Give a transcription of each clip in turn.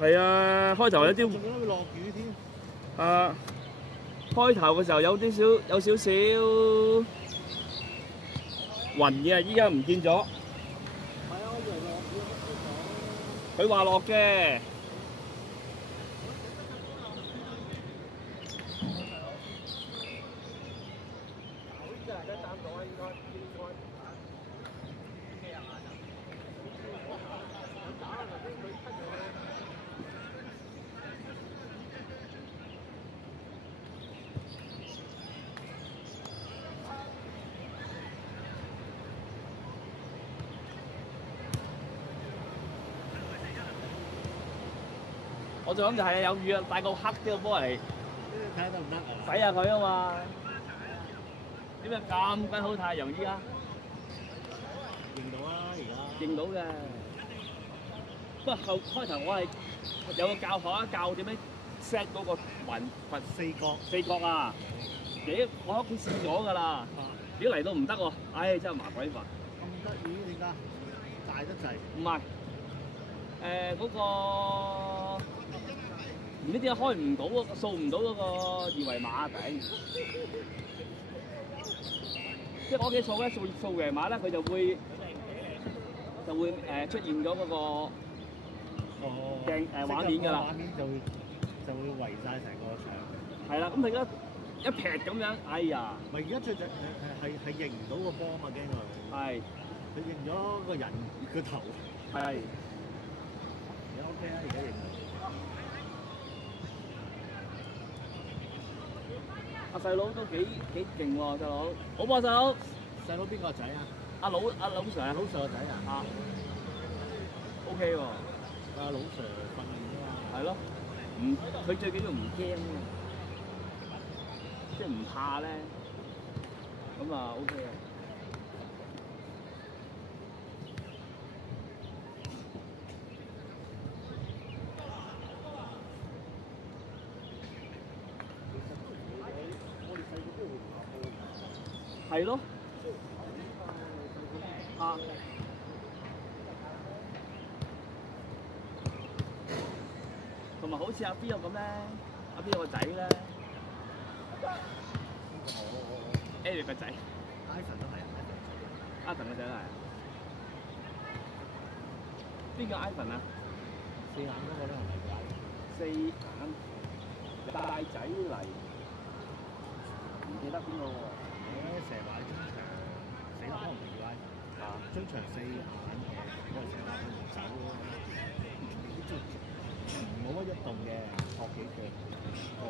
係啊，開頭有啲仲會落雨添。啊，開頭嘅時候有少少雲嘅，依家唔見咗。係啊，我以為落雨佢話落嘅。我就諗住係啊，有雨啊，帶個黑啲嘅波嚟睇下得唔得啊？洗下佢啊嘛。點解咁鬼好太陽依家？認到啊，而家。認到嘅。不過開頭我係有個教學教點樣 set 嗰個雲佛四角啊。我喺屋企試咗㗎啦。如果嚟到唔得喎，唉真係麻鬼煩。咁得意點解？大得滯。唔係。嗰個唔知點解開唔到掃唔到嗰個二維碼頂，即係我屋企掃咧掃二維碼咧，佢就會出現咗嗰個畫面㗎啦。畫面就會圍晒成個牆。係啦，咁佢而家一劈咁樣，哎呀！咪而家最係認唔到個波啊嘛，驚佢。係。佢認咗個人個頭。係。而家 OK 啊，而家認到。阿細佬都幾勁喎，細佬。好噃，細佬。細佬邊個仔啊？阿老 Sir 啊。老 Sir 個仔啊？啊。OK 喎。阿老 Sir 訓練㗎嘛。係咯。佢最緊要唔驚啊，即係唔怕咧，咁啊 OK 啊。係咯。啊。同埋好似阿 B 咁咧，阿 B 個仔咧 ，Eric 個仔 ，Ivan 都係啊 ，Ivan 個仔係。邊個 Ivan 啊？四眼嗰個咧係咪叫 Ivan？四眼帶仔嚟，唔記得邊個喎？成日買中場，死啦！可能唔叫 Ivan。啊，中場四眼嗰個成日買唔走咯。冇乜喐動嘅，學幾腳。哦。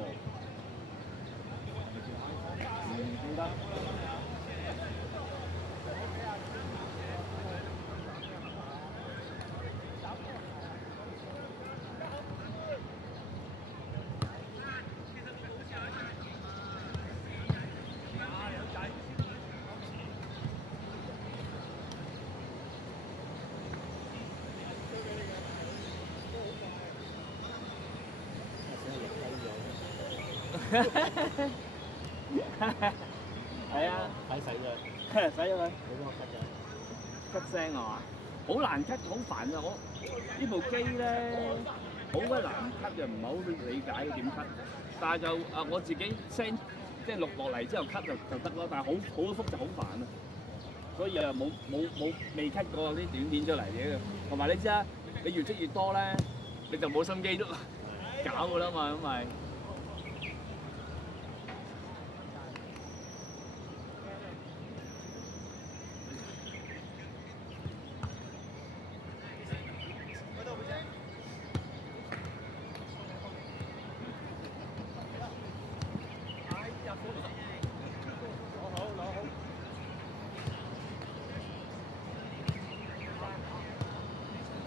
唔記得。係啊，睇洗咗，洗咗佢。你幫我 cut 咗。cut 聲係嘛？好難 cut，好煩啊！呢部機咧好鬼難 cut 嘅，唔係好理解點 cut。但係就我自己 send 即係錄落嚟之後 cut 就得咯，但係好複雜，好煩啊！所以冇未 cut 過啲短片出嚟嘅。同埋你知啊，你越出越多咧，你就冇心機都搞㗎啦嘛，咁咪。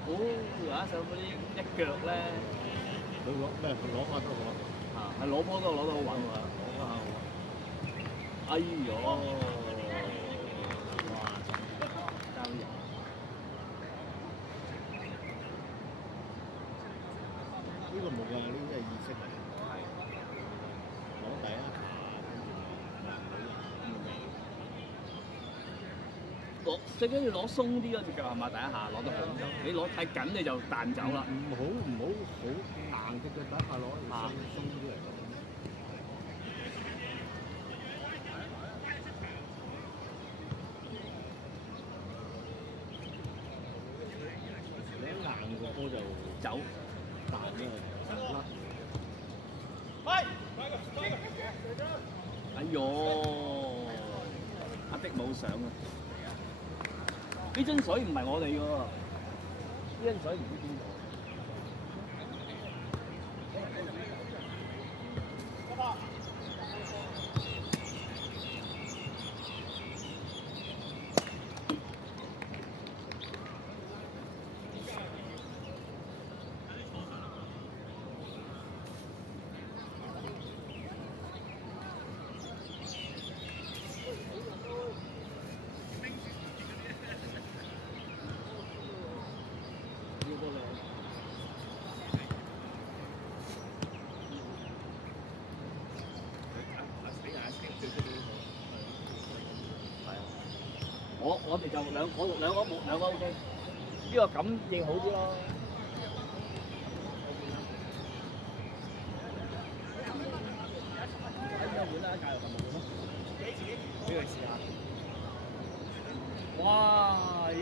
有一手嗰啲一腳咧，佢攞咩？佢攞翻都攞。係攞波都攞得好穩喎。哎呦！哇！交人。呢個冇㗎，呢啲係意識嚟。係。攞第一下，跟住攞最緊要攞鬆啲嗰隻腳係嘛？第一下攞得好，你攞太緊你就彈走啦。唔好好硬嘅腳，第一下攞鬆啲嚟攞。你一硬個波就走。彈咗成甩。哎呦，阿迪冇上啊！呢樽水唔係我哋嘅喎，呢樽水唔知邊個。我哋就兩個冇兩個 OK， 呢個感應好啲咯。換啦，加入份冇咯。俾佢試下。哇！咦？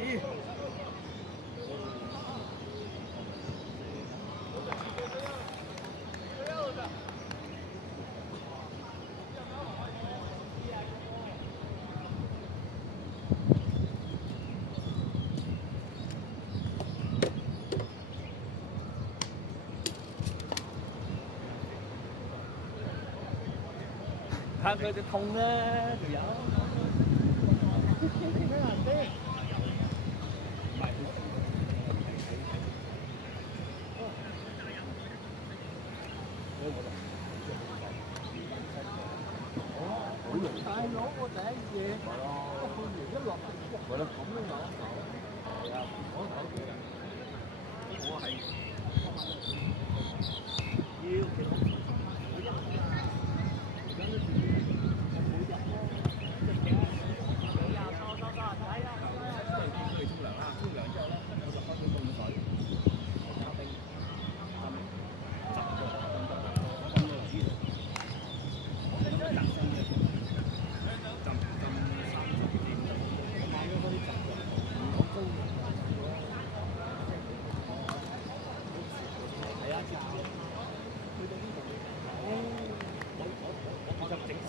睇佢隻痛咧，條友。大佬，我第一嘢，我判完一落，哇！咁樣有得搞，係啊，我搞幾人，我係要其實。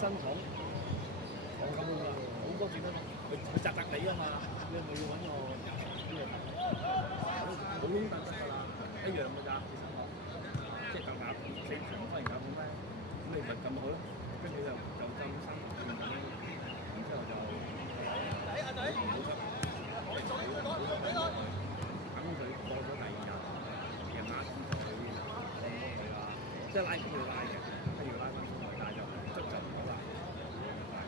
新廠，我咁樣好多轉啦，佢扎你啊嘛，你係咪要揾個冇窿得㗎啦，一樣㗎咋，即係夾硬正常忽然間咁咧，咁你咪撳落去咯，跟住就浸生，然之後就唔好濕，等佢過咗第二日，嘅馬先就會放佢啦，即係拉佢拉嘅，跟住拉翻出嚟，但係就捽就唔好啦。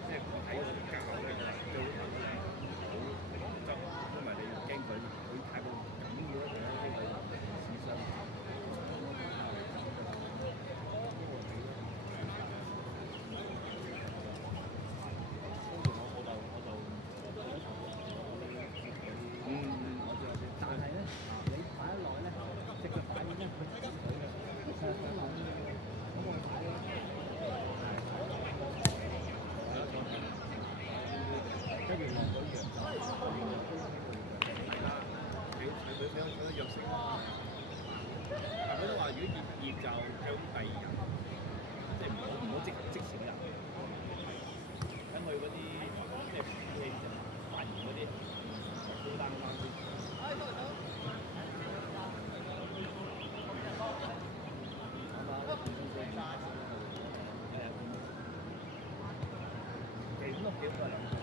即係睇嗰條膠咧，最好好執，因為你驚佢太過緊要咧，佢刺傷。但係咧，你擺得耐咧，隻腳擺咗咧，佢黐水嘅，咁我擺咧。跟住落咗藥就係啦，佢都藥食，但佢都話如果熱就向第二日，即係唔好即時入，等佢嗰啲即係氣發炎嗰啲高單翻先。幾多個兩個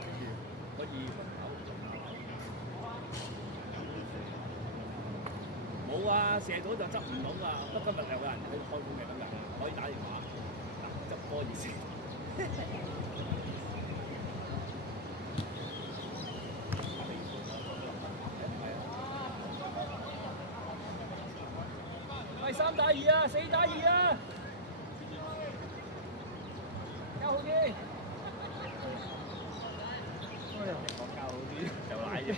可以冇啊，射到就執唔到㗎。不過今日有人喺度開工嘅咁㗎，可以打電話執波熱線。喂，3打2啊，4打2啊，交好啲。講教好啲，又賴嘢。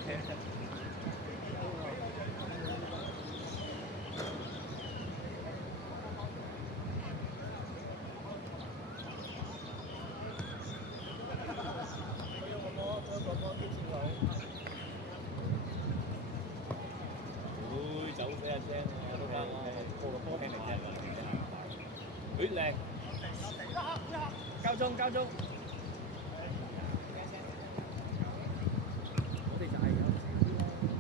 會走死一聲啊！都啱過個波輕嚟啫。佢靚，交中交中。我哋就係有時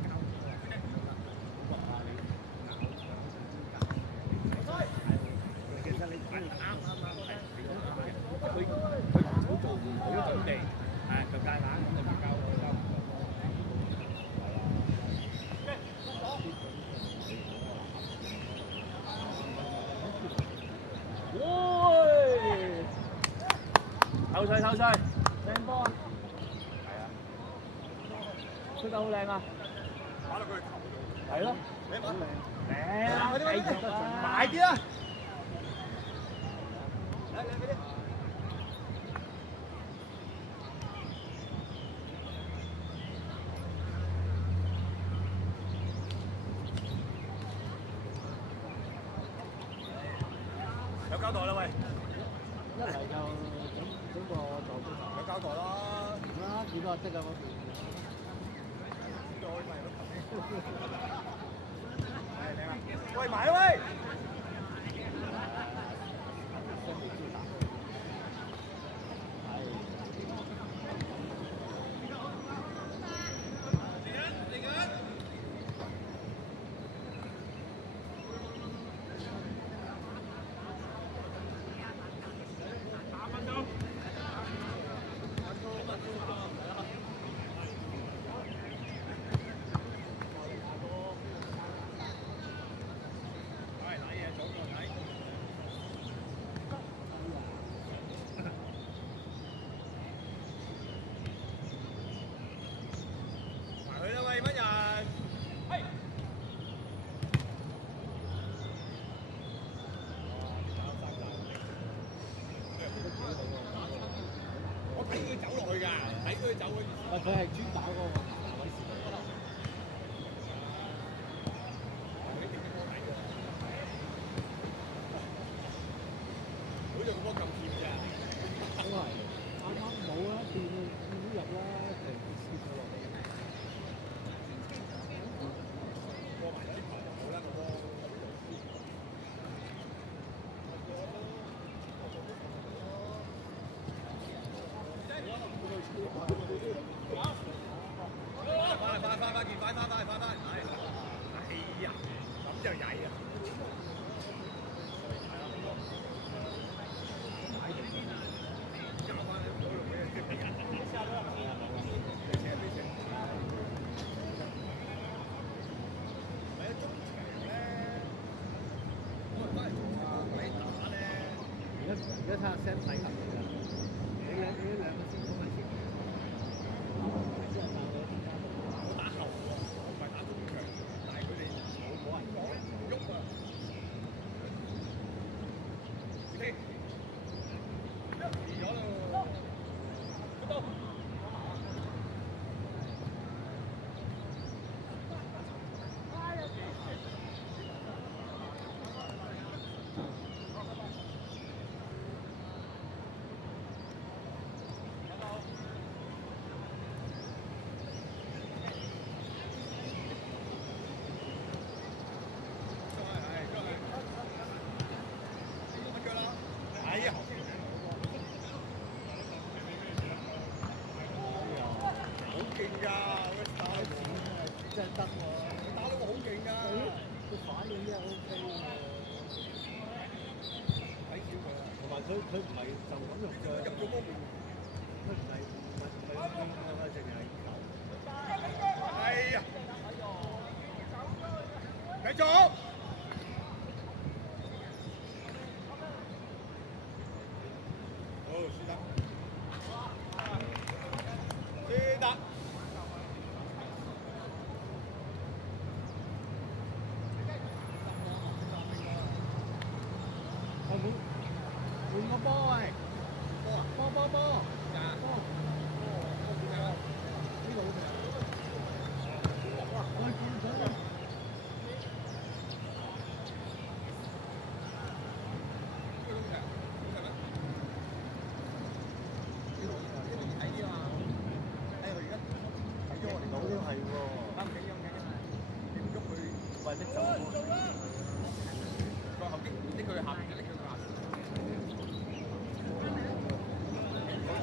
交其實你啱係你講啱嘅，佢唔好做唔好準備，就戒冷咁就唔交。透晒透晒，靚波啊！係啊，出得好靚啊！打落佢頭度。係咯。靚啊！繼續啊！快啲啦！嚟嚟俾啲。有交代啦喂！一嚟就整個助攻球。有交代啦！啦，幾多即啊嗰邊？再咪咯！係靚啊！喂埋啊喂！佢係專打嗰個位置。好似個波咁甜咋？都係啱啱冇啊，變入啦，停跌咗落嚟。過埋啲球就好啦，個波。係呀，咁就曳啊！而家睇下 Sam 睇下你兩個先講先。我打後喎，我唔係打中場，但係佢哋冇人講喐啊！停，咗咯，出到。哎呀！好勁㗎，佢打得真係得喎！佢打到好勁㗎，佢反應真係 OK 喎。睇少佢啦。同埋佢唔係就咁用腳，入咗波門，佢唔係邊㗎嘛，淨係球。哎呀！繼續。好，輸得。輸得。換個波喂！波啊！快啲走。個後啲佢下邊嘅，拎佢下邊。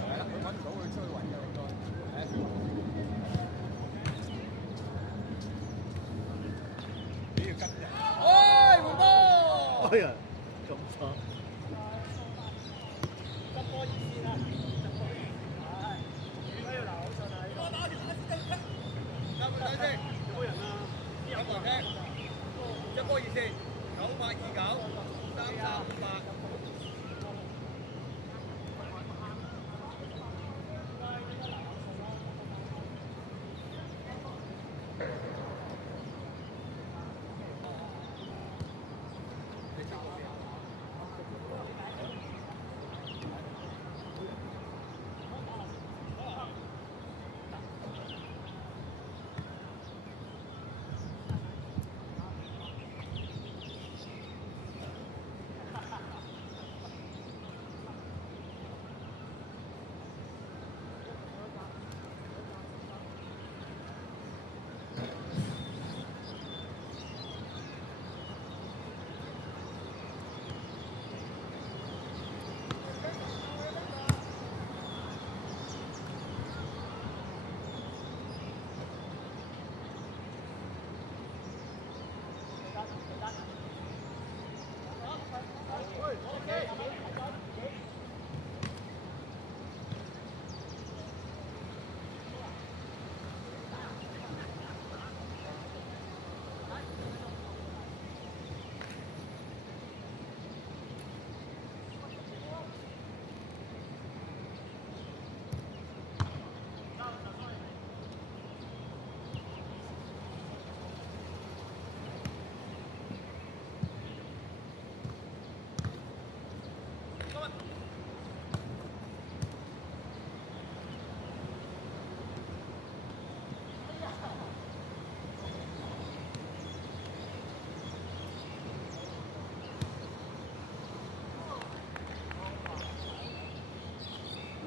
係啦，佢揾唔到佢出去揾嘅應該。你要跟人。哎，冇波！哎呀，咁差！執波熱線啊！執波熱線。係。喺度鬧好順啊！我打電話先得。有冇睇先？有冇人啊？有冇人聽？一波熱線98293358。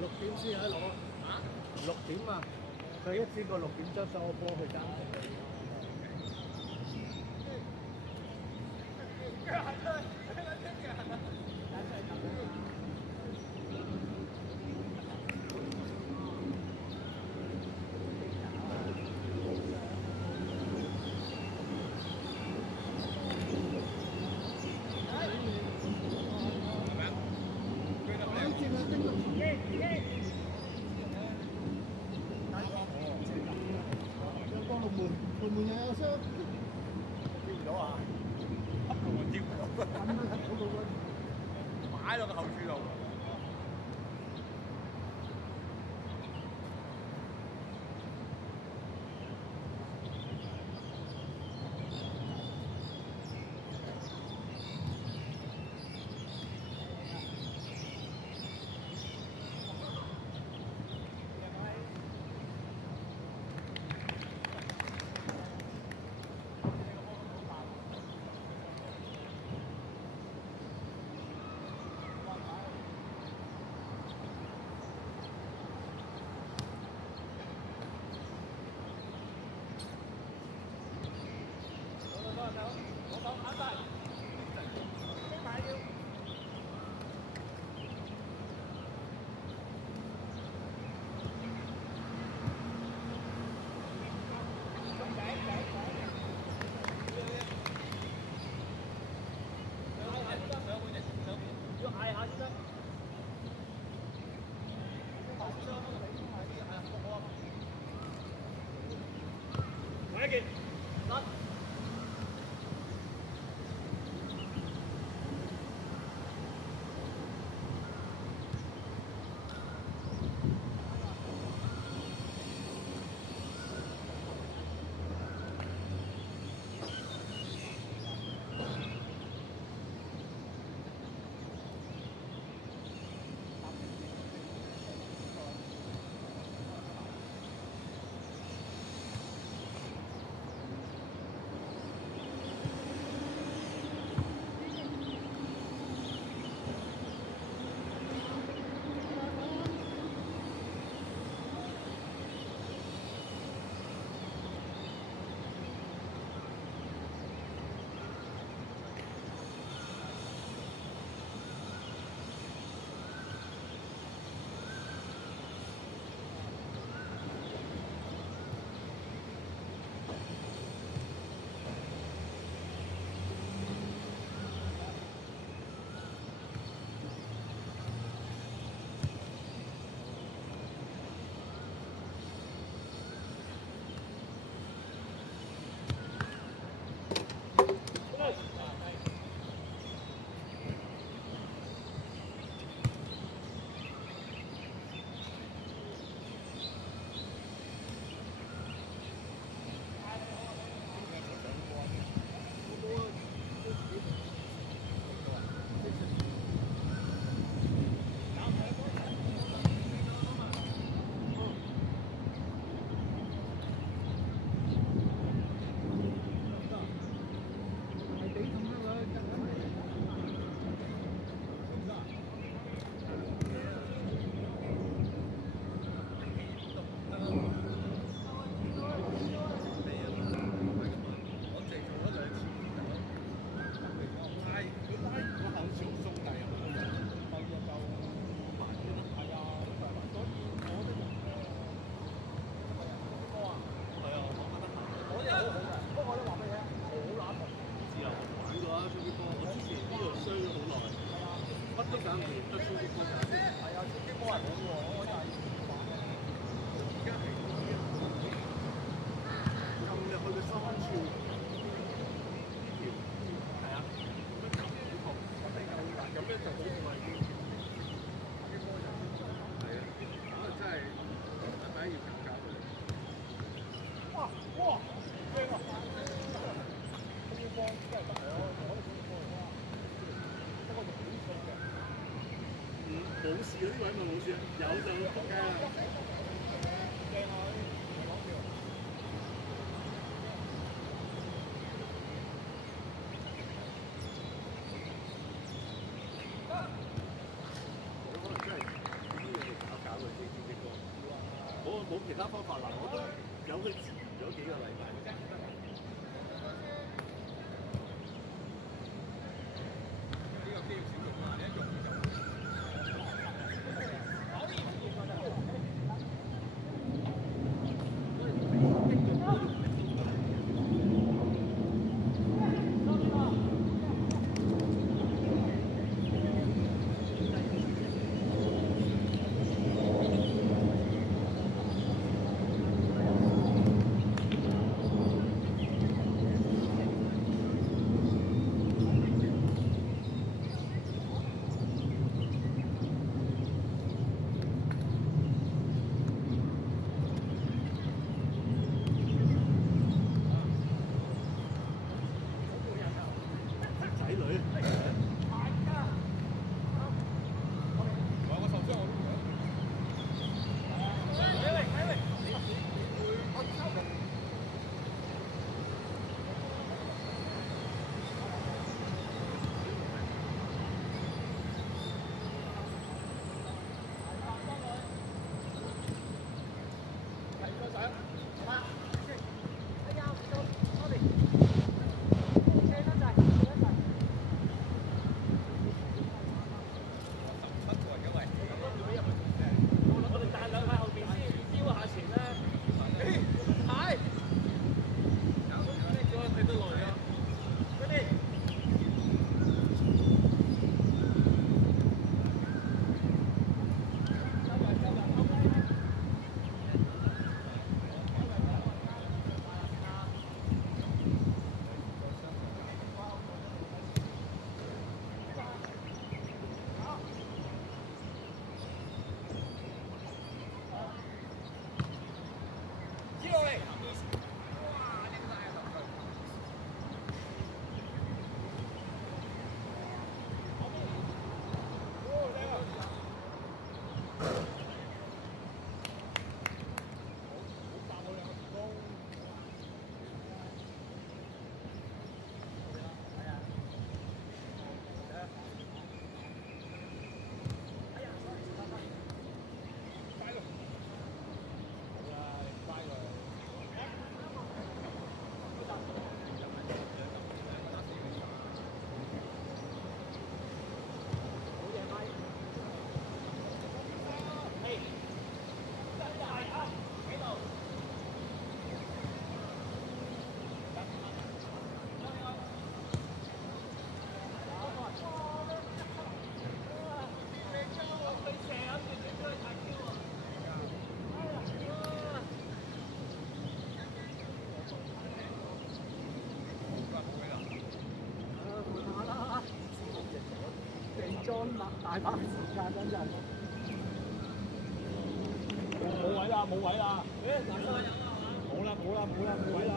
6點先喺攞啊！6點啊！佢一次過6點執咗個波去監控。門又有傷，接唔到啊！接唔到，擺落個後柱度。冇算，有就仆街啦。冇其他方法啦，我都有佢遲咗幾個禮拜。大把時間等陣。冇位啦，冇位啦！冇啦，冇啦，冇啦，冇位啦！